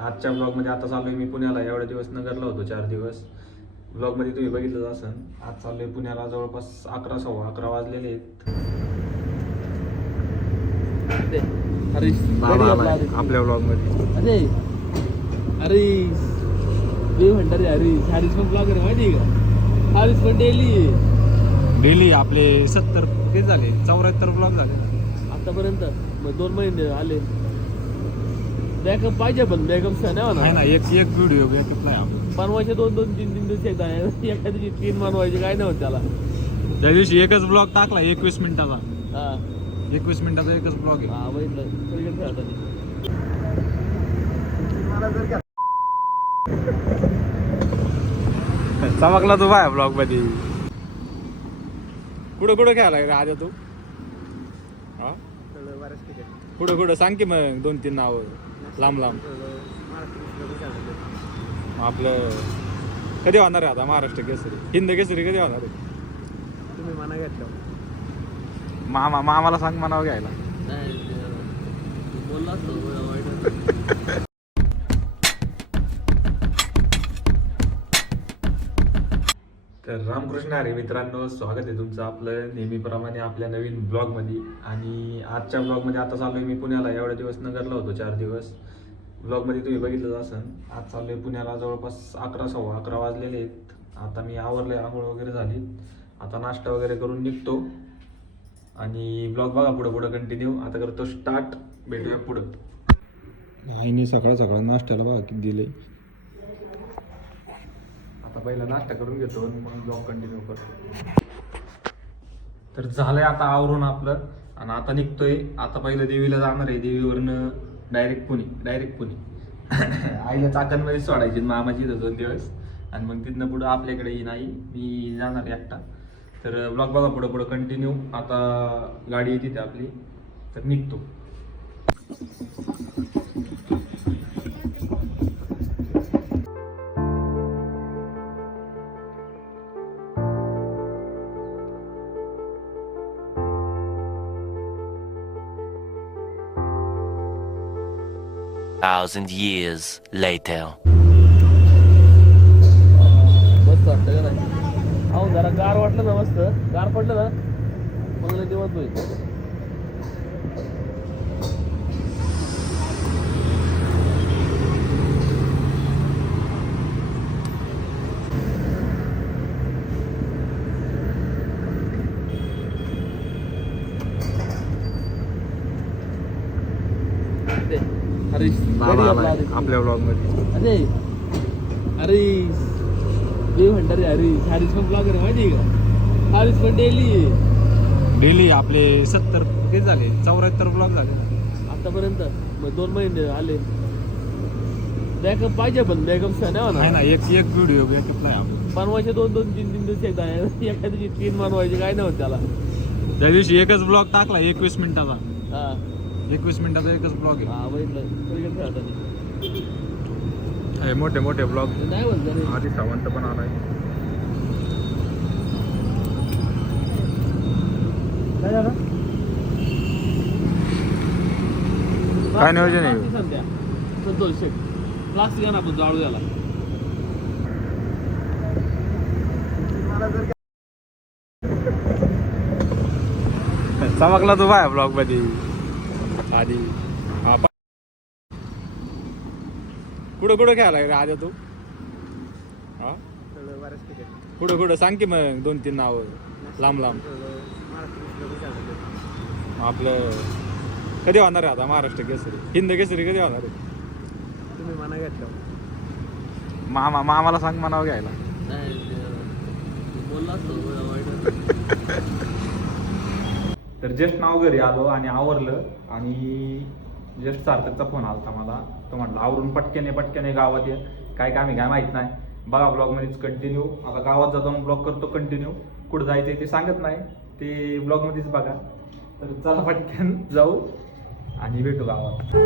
आजच्या ब्लॉगमध्ये आता चाललोय मी पुण्याला. एवढे दिवस नगरला होतो 4 दिवस. ब्लॉगमध्ये तुम्ही बघितलंच असन. आज चाललोय पुण्याला. जवळपास 11 सव्वा 11 वाजलेले आहेत. आपल्या ब्लॉगमध्ये हरीश मी म्हणणार हरीश हरीश पण ब्लॉगर माहिती का? हरीश पण डेली आपले 70 ते झाले 74 ब्लॉग झाले आतापर्यंत. मग 2 महिने आले. बॅकअप पाहिजे पण बॅकअप नाही ना. एक व्हिडिओ बॅकअप नाही बनवायचे 2-2-3 दिवस एकदा. एका दिवशी 3 बनवायचे काय नव्हतं त्याला. त्या दिवशी एकच ब्लॉग टाकला 21 मिनिटाचा. हा 21 मिनिटाचा एकच ब्लॉग आहे. हा बघितलं. चमकला तू बाय ब्लॉग मध्ये. कुठं खेळायला रे आजा तू? कुठं सांग की मग 2-3 नाव लांब. आपलं कधी होणार आहे आता महाराष्ट्र केसरी? हिंद केसरी कधी होणार आहे? तुम्ही मना घेतलं मामाला सांग मनावर घ्यायला. बोलला असतो. तर रामकृष्ण हरी मित्रांनो, स्वागत आहे तुमचं आपलं नेहमीप्रमाणे आपल्या नवीन ब्लॉगमध्ये. आणि आजच्या ब्लॉगमध्ये आता चाललोय मी पुण्याला. एवढे दिवस नगरला होतो 4 दिवस. ब्लॉगमध्ये तुम्ही बघितलंच असन. आज चाललोय पुण्याला. जवळपास 11 सव्वा 11 वाजलेले आहेत. आता मी आवरले, आंघोळ वगैरे झाली. आता नाश्ता वगैरे करून निघतो आणि ब्लॉग बघा पुढं कंटिन्यू. आता करतो स्टार्ट. भेटूया पुढं. आईने सकाळ नाश्त्याला बघा किती दिले. आता पहिला नाश्ता करून घेतो मग ब्लॉग कंटिन्यू करतो. तर झालंय आता आवरून आपलं आणि आता निघतोय. आता पहिलं देवीला जाणार आहे. देवीवरनं डायरेक्ट पुणे. आईला चाकणमध्ये सोडायची मामाची 2 दिवस आणि मग तिथनं पुढं आपल्याकडे नाही. मी जाणार आहे एकटा. तर ब्लॉग बघा पुढं कंटिन्यू. आता गाडी येते आपली तर निघतो. Thousand years later. मस्त वाटतं का नाही? अहो जरा गार वाटलं ना, मस्त गार पडलं ना मग दिवस होईल. हरीश आपल्या ब्लॉग मध्ये हरीश मी म्हणणार हरीश हरीश पण ब्लॉगर माहिती का? हरीश पण डेली आपले 70 ते झाले 74 ब्लॉग झाले आतापर्यंत. मग 2 महिने आले. बॅकअप पाहिजे पण बॅकअप नाही ना. एक व्हिडिओ बॅकअप नाही बनवायचे 2-2-3 दिवस एकदा. एका दिवशी 3 बनवायचे काय नव्हतं त्याला. त्या दिवशी एकच ब्लॉग टाकला 21 मिनिटाचा. हा 21 मिनिटाचा एकच ब्लॉग आहे. हा बघितलं. मोठे ब्लॉग नाही म्हणतो आधी सावंत पण आलाय. काय नियोजन आहे? सध्या संतोष शेठ प्लास्टिक आहे ना आपण जाळू द्याला. चमकला तू बाय ब्लॉग मध्ये आधी. कुठं खेळायला रे आजा तू? कुठं सांग की मग 2-3 नाव लांब. आपलं कधी होणार आहे आता महाराष्ट्र केसरी? हिंद केसरी कधी होणार आहे? तुम्ही मना घेतलं मामाला सांग मनावर घ्यायला. बोलला असतो. तर जस्ट नाव घरी आलो आणि आवरलं आणि जस्ट सार्थकचा फोन आला मला. तो म्हटलं आवरून पटक्याने गावात ये. काय काम आहे काय माहित नाही. बघा ब्लॉगमध्येच कंटिन्यू. आता गावात जातो ब्लॉग करतो कंटिन्यू. कुठं जायचंय ते सांगत नाही, ते ब्लॉगमध्येच बघा. तर चला पटक्यान जाऊ आणि भेटू गावात.